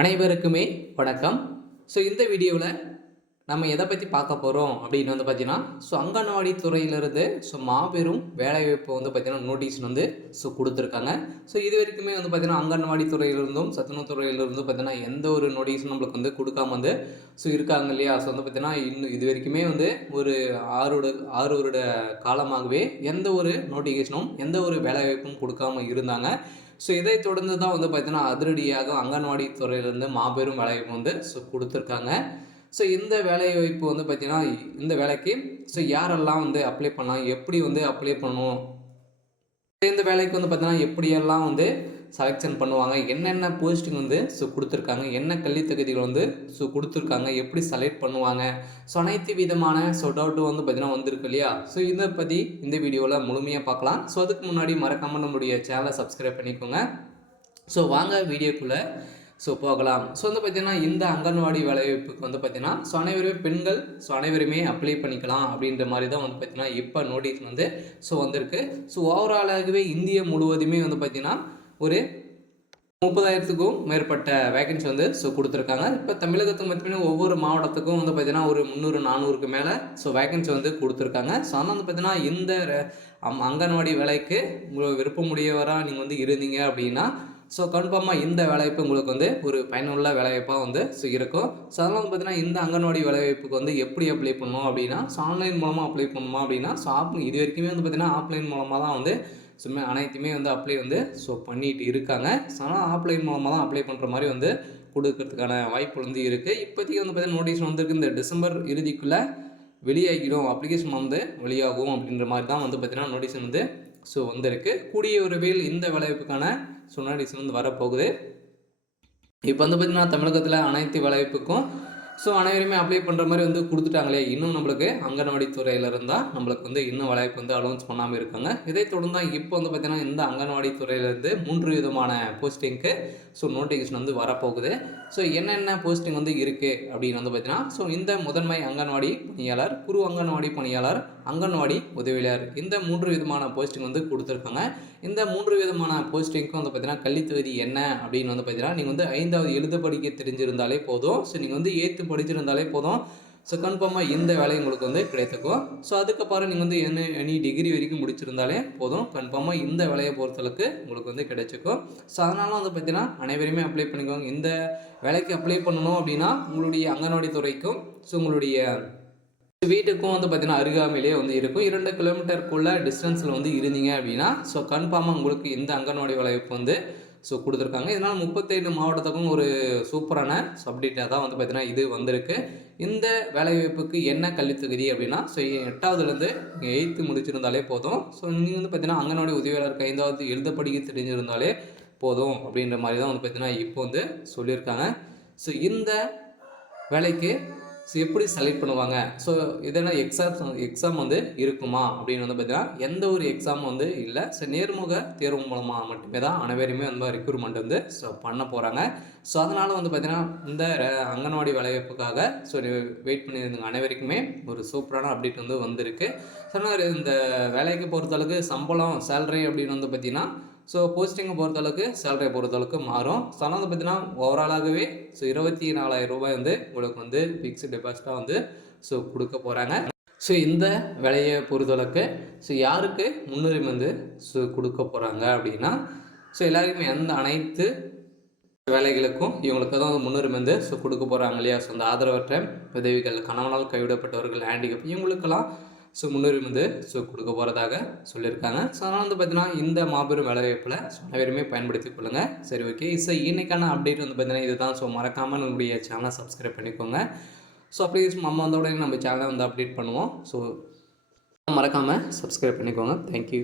அனைவருக்குமே வணக்கம். இந்த வீடியோவில் நம்ம எதை பற்றி பார்க்க போகிறோம் அப்படின்னு பார்த்தீங்கன்னா, அங்கன்வாடி துறையிலிருந்து மாபெரும் வேலைவாய்ப்பு பார்த்தீங்கன்னா நோட்டீஸ் கொடுத்துருக்காங்க. இது வரைக்குமே பார்த்தீங்கன்னா அங்கன்வாடி துறையிலிருந்தும் சத்துணவு துறையிலிருந்தும் பார்த்தீங்கன்னா எந்த ஒரு நோட்டீஸும் நம்மளுக்கு கொடுக்காம இருக்காங்க இல்லையா. பார்த்தீங்கன்னா இன்னும் இது வரைக்குமே ஒரு 6 வருட காலமாகவே எந்த ஒரு நோட்டிஃபிகேஷனும் எந்த ஒரு வேலைவாய்ப்பும் கொடுக்காம இருந்தாங்க. இதை தொடர்ந்து தான் பார்த்தீங்கன்னா அதிரடியாக அங்கன்வாடி துறையிலேருந்து மாபெரும் வேலைவாய்ப்பு கொடுத்துருக்காங்க. இந்த வேலைவாய்ப்பு பார்த்தீங்கன்னா இந்த வேலைக்கு யாரெல்லாம் அப்ளை பண்ணலாம், எப்படி அப்ளை பண்ணணும், இந்த வேலைக்கு பார்த்தீங்கன்னா எப்படியெல்லாம் செலெக்ஷன் பண்ணுவாங்க, என்னென்ன போஸ்டிங் கொடுத்துருக்காங்க, என்ன கல்வி தகுதிகள் கொடுத்துருக்காங்க, எப்படி செலக்ட் பண்ணுவாங்க, அனைத்து விதமான டவுட்டும் பார்த்தீங்கன்னா வந்திருக்கு இல்லையா. இதை பற்றி இந்த வீடியோவில் முழுமையாக பார்க்கலாம். அதுக்கு முன்னாடி மறக்காமல் நம்மளுடைய சேனலை சப்ஸ்கிரைப் பண்ணிக்கோங்க. வாங்க வீடியோக்குள்ளே போகலாம். பார்த்தீங்கன்னா இந்த அங்கன்வாடி வேலைவாய்ப்புக்கு பார்த்தீங்கன்னா அனைவருமே பெண்கள் அனைவருமே அப்ளை பண்ணிக்கலாம் அப்படின்ற மாதிரி தான் பார்த்தீங்கன்னா இப்போ நோட்டீஸ் வந்திருக்கு. ஓவராலாகவே இந்திய முழுவதுமே பார்த்தீங்கன்னா ஒரு 30,000க்கும் மேற்பட்ட வேகன்சி கொடுத்துருக்காங்க. இப்போ தமிழகத்துக்கு மட்டுமே ஒவ்வொரு மாவட்டத்துக்கும் பார்த்தீங்கன்னா ஒரு 300-400க்கு மேலே வேகன்சி கொடுத்துருக்காங்க. ஆனால் பார்த்தீங்கன்னா இந்த அங்கன்வாடி வேலைக்கு உங்களுக்கு விருப்பமுடையவராக நீங்கள் இருந்தீங்க அப்படின்னா கன்ஃபார்மாக இந்த வேலைவாய்ப்பு உங்களுக்கு ஒரு பயனுள்ள வேலைவாய்ப்பாக இருக்கும். அதனால் பார்த்தீங்கன்னா இந்த அங்கன்வாடி வேலைவாய்ப்புக்கு எப்படி அப்ளை பண்ணணும் அப்படின்னா ஆன்லைன் மூலமாக அப்ளை பண்ணணுமா அப்படின்னா இது வரைக்குமே பார்த்தீங்கன்னா ஆஃப்லைன் மூலமாக தான் சும்மா அனைத்துமே அப்ளை பண்ணிட்டு இருக்காங்க. ஆனால் ஆஃப்லைன் மூலமாக தான் அப்ளை பண்ணுற மாதிரி கொடுக்கறதுக்கான வாய்ப்பு இருக்குது. இப்போதைக்கு பார்த்தீங்கன்னா நோட்டீஸ் வந்திருக்கு. இந்த டிசம்பர் இறுதிக்குள்ளே வெளியாகிடும், அப்ளிகேஷன் வெளியாகும் அப்படின்ற மாதிரி தான் பார்த்தீங்கன்னா நோட்டீஸ் வந்திருக்கு. கூடிய விரைவில் இந்த வேலைவாய்ப்புக்கான நோட்டீஸ் வரப்போகுது. இப்போ பார்த்தீங்கன்னா தமிழகத்தில் அனைத்து வேலைவாய்ப்புக்கும் அனைவருமே அப்ளை பண்ணுற மாதிரி கொடுத்துட்டாங்களே, இன்னும் நம்மளுக்கு அங்கன்வாடி துறையில் இருந்தால் நம்மளுக்கு இன்னும் வேலைவாய்ப்பு அலௌன்ஸ் பண்ணாமல் இருக்காங்க. இதை தொடர்ந்து தான் இப்போ பார்த்தீங்கன்னா இந்த அங்கன்வாடி துறையிலேருந்து 3 விதமான போஸ்டிங்க்கு நோட்டிஃபிகேஷன் வரப்போகுது. என்னென்ன போஸ்டிங் இருக்குது அப்படின்னு பார்த்தீங்கன்னா இந்த முதன்மை அங்கன்வாடி பணியாளர், குறு அங்கன்வாடி பணியாளர், அங்கன்வாடி உதவியாளர், இந்த 3 விதமான போஸ்டிங் கொடுத்துருக்காங்க. இந்த 3 விதமான போஸ்டிங்க்கும் பார்த்தீங்கன்னா கல்வி தகுதி என்ன அப்படின்னு பார்த்தீங்கன்னா நீங்கள் 5வது எழுத படிக்க தெரிஞ்சிருந்தாலே போதும். நீங்கள் 8th படிச்சிருந்தாலே போதும். கன்ஃபார்மாக இந்த வேலை உங்களுக்கு கிடைத்துக்கும். அதுக்கப்புறம் நீங்கள் எனி டிகிரி வரைக்கும் முடிச்சிருந்தாலே போதும். கன்ஃபார்மாக இந்த வேலையை பொறுத்தளவுக்கு உங்களுக்கு கிடைச்சிக்கும். அதனால பார்த்தீங்கன்னா அனைவருமே அப்ளை பண்ணிக்கோங்க. இந்த வேலைக்கு அப்ளை பண்ணணும் அப்படின்னா உங்களுடைய அங்கன்வாடி துறைக்கும் உங்களுடைய வீட்டுக்கும் பார்த்தீங்கன்னா அருகாமையிலே இருக்கும். 2 கிலோமீட்டருக்குள்ள டிஸ்டன்ஸில் இருந்தீங்க அப்படின்னா கன்ஃபார்மாக உங்களுக்கு இந்த அங்கன்வாடி வேலைவாய்ப்பு கொடுத்துருக்காங்க. இதனால் 37 மாவட்டத்துக்கும் ஒரு சூப்பரான அப்டேட்டாக தான் பார்த்தீங்கன்னா இது வந்திருக்கு. இந்த வேலைவாய்ப்புக்கு என்ன கல்வி தகுதி அப்படின்னா 8வதுலேருந்து 8th முடிச்சிருந்தாலே போதும். நீங்கள் பார்த்தீங்கன்னா அங்கன்வாடி உதவியாளருக்கு 5வது எழுத படிக்க தெரிஞ்சிருந்தாலே போதும் அப்படின்ற மாதிரி தான் பார்த்தீங்கன்னா இப்போ சொல்லியிருக்காங்க. இந்த வேலைக்கு எப்படி செலக்ட் பண்ணுவாங்க, இதெல்லாம் எக்ஸாம் இருக்குமா அப்படின்னு பார்த்தீங்கன்னா எந்த ஒரு எக்ஸாமும் இல்லை. நேர்முக தேர்வு மூலமாக மட்டுமே தான் அனைவருமே ரெக்ரூட்மெண்ட் பண்ண போகிறாங்க. அதனால் பார்த்தீங்கன்னா இந்த அங்கன்வாடி வேலைவாய்ப்புக்காக வெயிட் பண்ணியிருந்தாங்க அனைவருக்குமே ஒரு சூப்பரான அப்டேட் வந்திருக்கு. இந்த வேலைக்கு பொறுத்தளவுக்கு சம்பளம் சேலரி அப்படின்னு பார்த்தீங்கன்னா போஸ்டிங்கை பொறுத்தளவுக்கு சேலரியை பொறுத்தளவுக்கு மாறும். அதனால் பார்த்தீங்கன்னா ஓவராலாகவே 24,000 ரூபாய் உங்களுக்கு ஃபிக்ஸ்டு டெபாசிட்டாக கொடுக்க போகிறாங்க. இந்த வேலையை பொறுத்தளவுக்கு யாருக்கு முன்னுரிமை கொடுக்க போகிறாங்க அப்படின்னா எல்லாருக்குமே அனைத்து வேலைகளுக்கும் இவங்களுக்கு தான் முன்னுரிமை கொடுக்க போகிறாங்க இல்லையா. அந்த ஆதரவற்ற உதவிகள், கணவனால் கைவிடப்பட்டவர்கள், ஹேண்டிகேப், இவங்களுக்கெல்லாம் முன்னுரிமை கொடுக்க போகிறதாக சொல்லியிருக்காங்க. அதனால் பார்த்தீங்கன்னா இந்த மாபெரும் வேலைவாய்ப்பில் அனைவருமே பயன்படுத்திக் கொள்ளுங்கள். சரி, ஓகே. இன்றைக்கான அப்டேட் பார்த்தீங்கன்னா இதுதான். மறக்காமல் நம்முடைய சேனலை சப்ஸ்கிரைப் பண்ணிக்கோங்க. அப்படியே நம்ம உடனே நம்ம சேனலை அப்டேட் பண்ணுவோம். மறக்காமல் சப்ஸ்கிரைப் பண்ணிக்கோங்க. தேங்க்யூ.